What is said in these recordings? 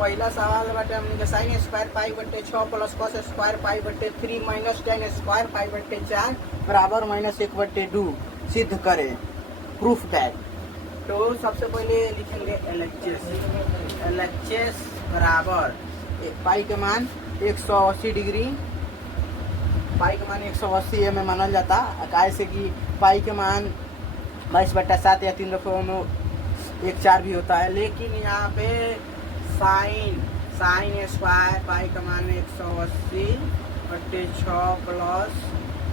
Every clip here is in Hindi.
पहला सवाल बाटे हमने के साइन स्क्वायर पाई बटे 6 प्लस कॉस स्क्वायर पाई बटे 3 माइनस टेन स्क्वायर पाई बटे 4 बराबर माइनस 1 बटे 2 सिद्ध करें। Proof that. तो सबसे पहले लिखेंगे LHS बराबर पाई के मान 180 डिग्री, पाई के मान 180 में माना जाता है से कि पाई के मान 22/7 या 3 रफों में 1/4 भी होता है। लेकिन यहाँ पे साइन स्क्वायर पाई का मान 180 बटे 6 प्लस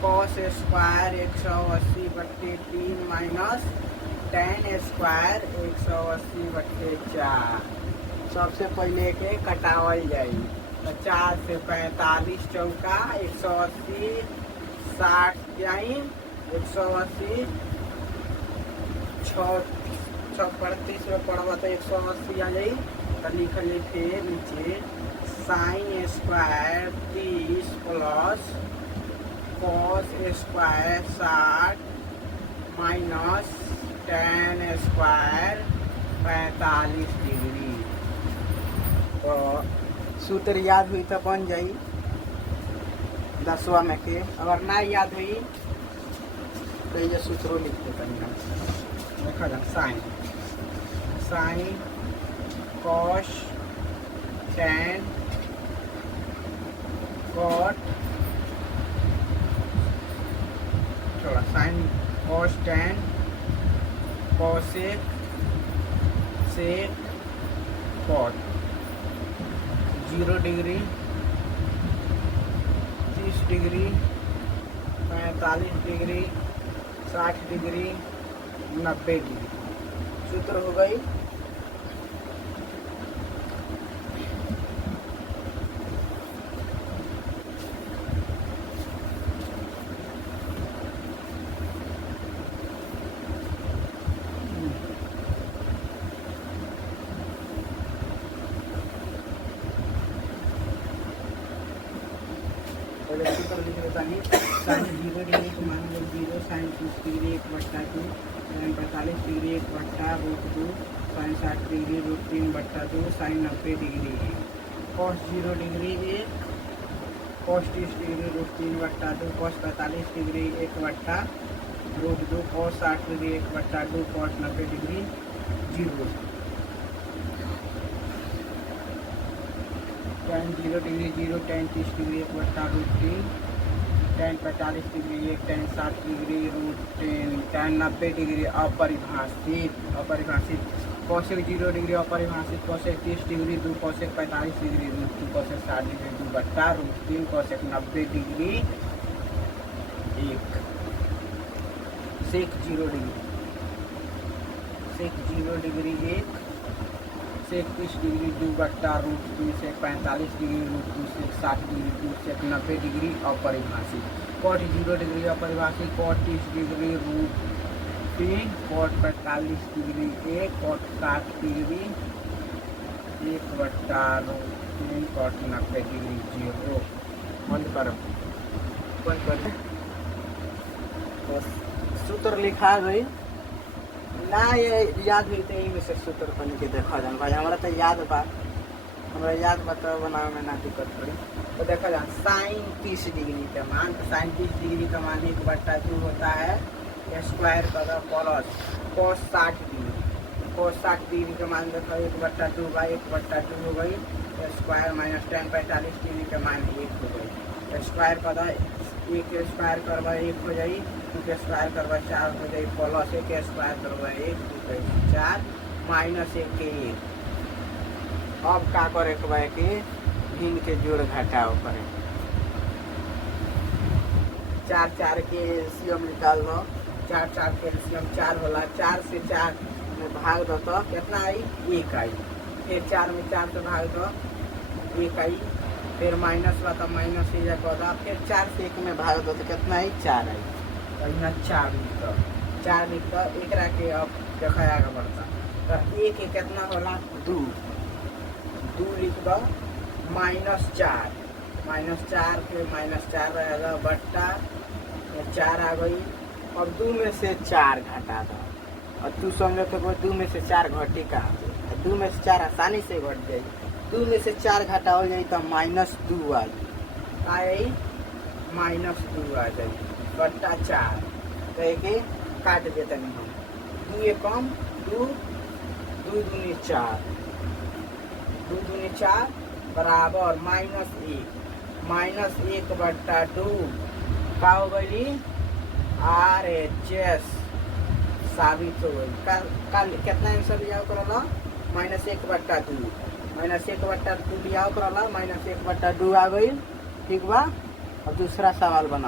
कॉस स्क्वायर 180 बटे 3 माइनस टेन स्क्वायर 180 बटे 4। सबसे पहले के कटावल जाई तो 4 से 45 चौका 180 60 जाई 180 6 38 में पढ़ा तो 180 आ जाई। तो लिखल फिर नीचे sine square 30 plus cos square 60 minus ten square 45 degree. तो सूत्र याद हुई तो बन जाई 10वां में के। अगर ना याद हुई तो ये सूत्रों लिख देता देखा जा। साइन कॉस टेन कॉट थोड़ा sine cos tan cosec sec cot 0 degree 30 degree 45 degree 60 degree 90 degree. सूत्र हो गई। सूत्र लिख देता है साइन 0 डिग्री को मान लो 0 sine 30 degree 1/2 sine 45 degree 1/√2 sine 60 degree √3/2 sine 90 degree cos 0 degree 1 cos 30 degree √3/2 cos 45 degree 1/√2 cos 60 degree 1/2 cos 90 degree 0 tan 0 degree 0 tan 30 degree 1/√3 tan 45 degree 1 tan 60 degree √10 tan 90 degree अपरिभाषित कॉसेक 0 डिग्री अपरिभाषित cosec 30 degree 2 cosec 45 degree √2 cosec 60 degree 2/√3 cosec 90 degree 1 sec 0 degree 1 sec 30 degree 2/√3 sec 45 degree √2 sec 60 degree 2 sec 90 degree अपरिभाषित कॉट 0 डिग्री अपरिभाषित cot 30 degree √3 cot 45 degree 1 cot 60 degree 1/√3 cot 90 degree 0। बंद कर सूत्र लिखा गई ना। ये याद हुई तो यही में से सूत्र बन के देखा जाए भाई। हमारा तो याद बा तो बनावे में ना दिक्कत पड़ी। तो देखा जाए साइन 30 डिग्री का मान साइन 30 डिग्री का मान 1/2 होता है स्क्वायर का प्लस कॉस 60 डिग्री का मान देखो 1/2 का 1/2 हो गई स्क्वायर माइनस टेन 45 डिग्री का मान 1 हो गई स्क्वायर का 1 स्क्वायर करवा 1 हो जाई 2 स्क्वायर करवा 4 हो जाई प्लस 1 स्क्वायर करवा 1 2 4 माइनस 1 के 1। अब का करे के भिन्न के जोड़ घटाव करें 4 4 के एलसीएम निकाल लो 4 4 के एलसीएम 4 होला 4 से 4 में भाग दो तो कितना आई 1 आई। फिर 4 में 4 से भाग दो 1 आई। फिर माइनस हुआ तो माइनस ही जाएगा। फिर 4 से 1 में भाग दो तो कितना आई 4 आई। तो यहाँ 4 लिखता एक के अब देखा आगे बढ़ता तो 1 कितना होला 2 लिख दो -4 फिर -4 रहेगा बट्टा 4 आ गई। और 2 में से 4 घटा दो और तू समझो तो 2 में से 4 घटी कहाँ से 2 में से 4 आसानी से घट जाएगी 2 में से 4 घटावल जाई तो -2 आ जाई, -2 आ जाई बट्टा 4। तो एके काट देते हैं हम, 2 एक कम 2, 2 दूनी 4, 2 दूनी 4 बराबर -1 बट्टा 2 का हो गई RHS साबित हो गई। कल कितना आंसर लिया करला -1 बट्टा 2, -1 बट्टा 2 लिया करला -1 बट्टा 2 आ गई। ठीक बा। अब दूसरा सवाल बनाओ।